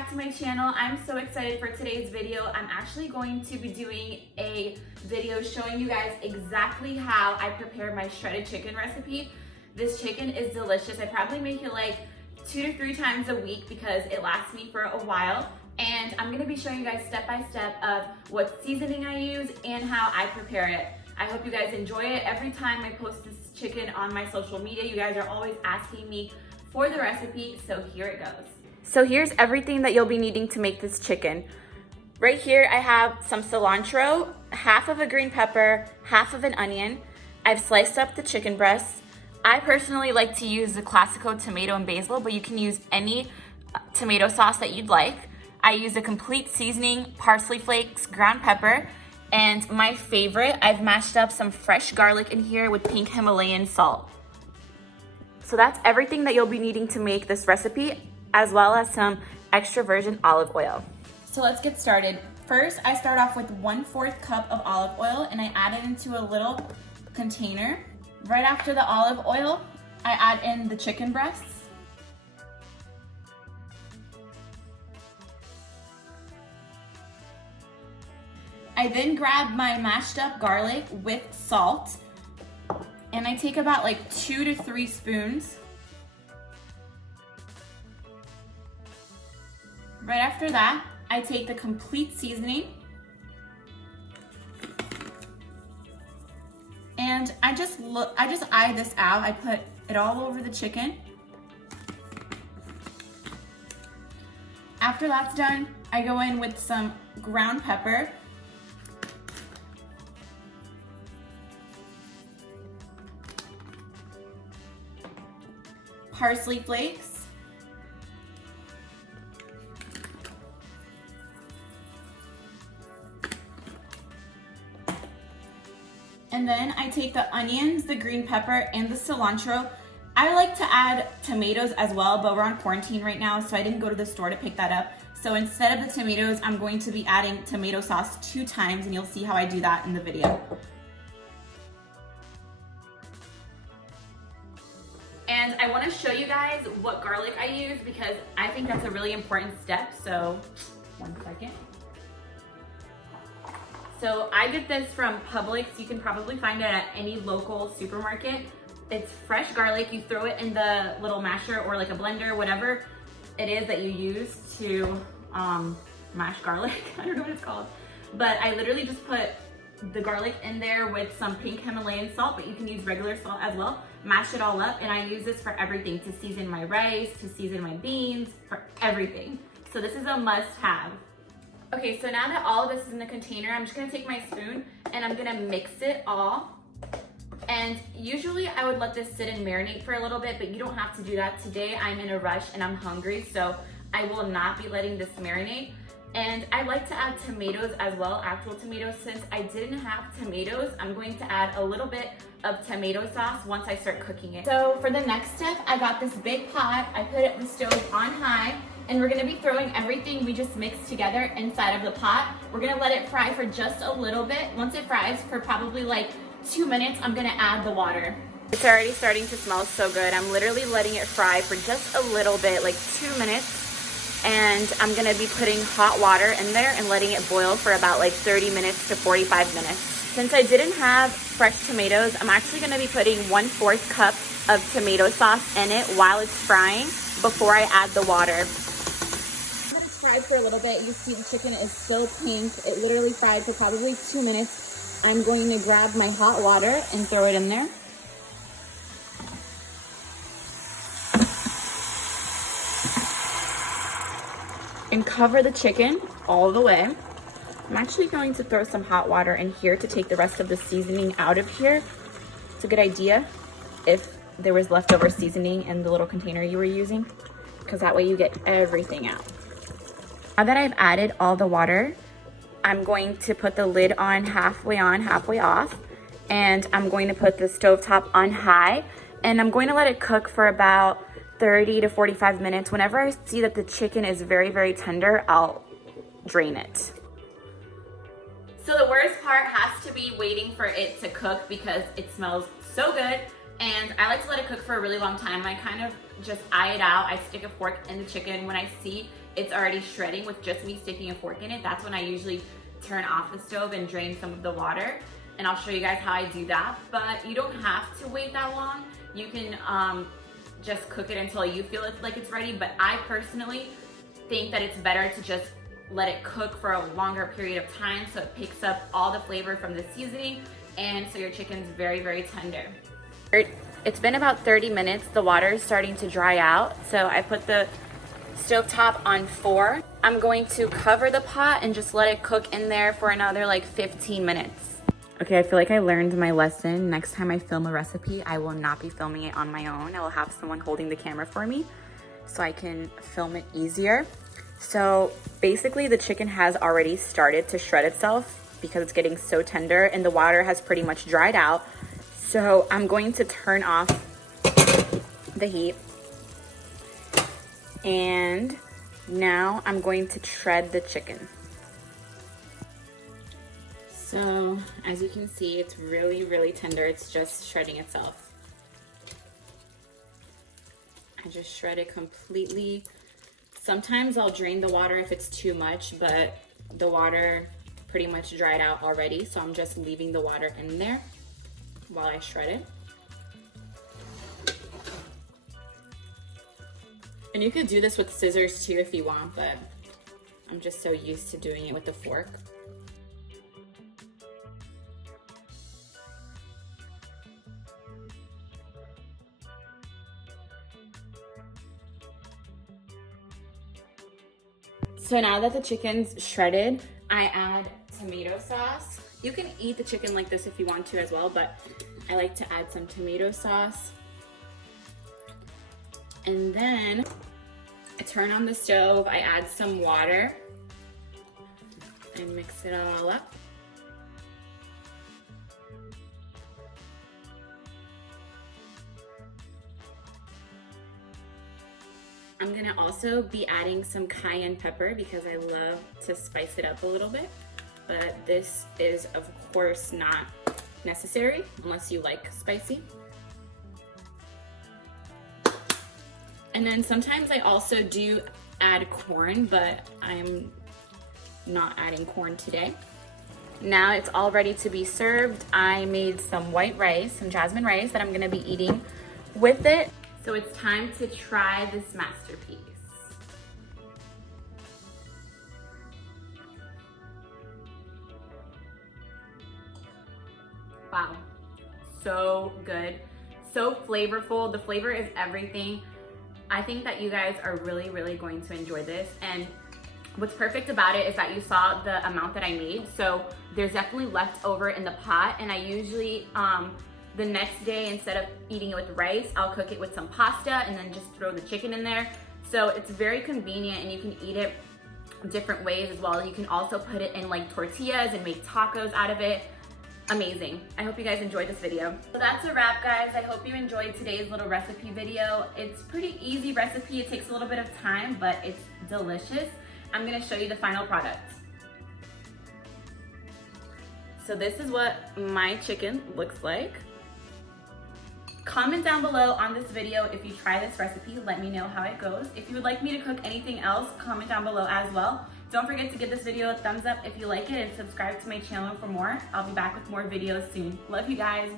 back to my channel. I'm so excited for today's video. I'm actually going to be doing a video showing you guys exactly how I prepare my shredded chicken recipe. This chicken is delicious. I probably make it like 2 to 3 times a week because it lasts me for a while. And I'm gonna be showing you guys step by step of what seasoning I use and how I prepare it. I hope you guys enjoy it. Every time I post this chicken on my social media, you guys are always asking me for the recipe, so here it goes. So here's everything that you'll be needing to make this chicken. Right here I have some cilantro, half of a green pepper, half of an onion. I've sliced up the chicken breasts. I personally like to use the Classico tomato and basil, but you can use any tomato sauce that you'd like. I use a complete seasoning, parsley flakes, ground pepper, and my favorite, I've mashed up some fresh garlic in here with pink Himalayan salt. So that's everything that you'll be needing to make this recipe, as well as some extra virgin olive oil. So let's get started. First, I start off with 1/4 cup of olive oil and I add it into a little container. Right after the olive oil, I add in the chicken breasts. I then grab my mashed up garlic with salt and I take about like 2 to 3 spoons. Right after that, I take the complete seasoning and I just eye this out. I put it all over the chicken. After that's done, I go in with some ground pepper, parsley flakes, and then I take the onions, the green pepper, and the cilantro. I like to add tomatoes as well, but we're on quarantine right now, so I didn't go to the store to pick that up. So instead of the tomatoes, I'm going to be adding tomato sauce 2 times, and you'll see how I do that in the video. And I want to show you guys what garlic I use because I think that's a really important step. So, 1 second. So I get this from Publix. You can probably find it at any local supermarket. It's fresh garlic. You throw it in the little masher or like a blender, whatever it is that you use to mash garlic. I don't know what it's called. But I literally just put the garlic in there with some pink Himalayan salt, but you can use regular salt as well. Mash it all up, and I use this for everything, to season my rice, to season my beans, for everything. So this is a must-have. Okay, so now that all of this is in the container, I'm just gonna take my spoon and I'm gonna mix it all. And usually I would let this sit and marinate for a little bit, but you don't have to do that. Today I'm in a rush and I'm hungry, so I will not be letting this marinate. And I like to add tomatoes as well, actual tomatoes. Since I didn't have tomatoes, I'm going to add a little bit of tomato sauce once I start cooking it. So for the next step, I got this big pot. I put the stove on high, and we're gonna be throwing everything we just mixed together inside of the pot. We're gonna let it fry for just a little bit. Once it fries for probably like 2 minutes, I'm gonna add the water. It's already starting to smell so good. I'm literally letting it fry for just a little bit, like 2 minutes. And I'm gonna be putting hot water in there and letting it boil for about like 30 minutes to 45 minutes. Since I didn't have fresh tomatoes, I'm actually gonna be putting 1/4 cup of tomato sauce in it while it's frying before I add the water. I'm gonna fry for a little bit. You see the chicken is still pink. It literally fried for probably 2 minutes. I'm going to grab my hot water and throw it in there. And cover the chicken all the way. I'm actually going to throw some hot water in here to take the rest of the seasoning out of here. It's a good idea if there was leftover seasoning in the little container you were using, because that way you get everything out. Now that I've added all the water, I'm going to put the lid on, halfway off, and I'm going to put the stovetop on high, and I'm going to let it cook for about 30 to 45 minutes. Whenever I see that the chicken is very, very tender, I'll drain it. So the worst part has to be waiting for it to cook because it smells so good. And I like to let it cook for a really long time. I kind of just eye it out. I stick a fork in the chicken. When I see it's already shredding with just me sticking a fork in it, that's when I usually turn off the stove and drain some of the water. And I'll show you guys how I do that. But you don't have to wait that long. You can just cook it until you feel like it's ready. But I personally think that it's better to just let it cook for a longer period of time so it picks up all the flavor from the seasoning, and so your chicken's very, very tender. It's been about 30 minutes. The water is starting to dry out, so I put the stovetop on 4. I'm going to cover the pot and just let it cook in there for another like 15 minutes. Okay, I feel like I learned my lesson. Next time I film a recipe, I will not be filming it on my own. I will have someone holding the camera for me so I can film it easier. So basically the chicken has already started to shred itself because it's getting so tender and the water has pretty much dried out. So I'm going to turn off the heat. And now I'm going to shred the chicken. So as you can see, it's really, really tender. It's just shredding itself. I just shred it completely. Sometimes I'll drain the water if it's too much, but the water pretty much dried out already. So I'm just leaving the water in there while I shred it. And you could do this with scissors too if you want, but I'm just so used to doing it with the fork. So now that the chicken's shredded, I add tomato sauce. You can eat the chicken like this if you want to as well, but I like to add some tomato sauce. And then I turn on the stove, I add some water and mix it all up. I'm gonna also be adding some cayenne pepper because I love to spice it up a little bit, but this is of course not necessary unless you like spicy. And then sometimes I also do add corn, but I'm not adding corn today. Now it's all ready to be served. I made some white rice, some jasmine rice that I'm gonna be eating with it. So it's time to try this masterpiece. Wow, so good, so flavorful. The flavor is everything. I think that you guys are really, really going to enjoy this. And what's perfect about it is that you saw the amount that I made. So there's definitely left over in the pot, and I usually, the next day, instead of eating it with rice, I'll cook it with some pasta and then just throw the chicken in there. So it's very convenient, and you can eat it different ways as well. You can also put it in like tortillas and make tacos out of it. Amazing. I hope you guys enjoyed this video. So that's a wrap, guys. I hope you enjoyed today's little recipe video. It's pretty easy recipe. It takes a little bit of time, but it's delicious. I'm gonna show you the final product. So this is what my chicken looks like. Comment down below on this video if you try this recipe. Let me know how it goes. If you would like me to cook anything else, comment down below as well. Don't forget to give this video a thumbs up if you like it, and subscribe to my channel for more. I'll be back with more videos soon. Love you guys.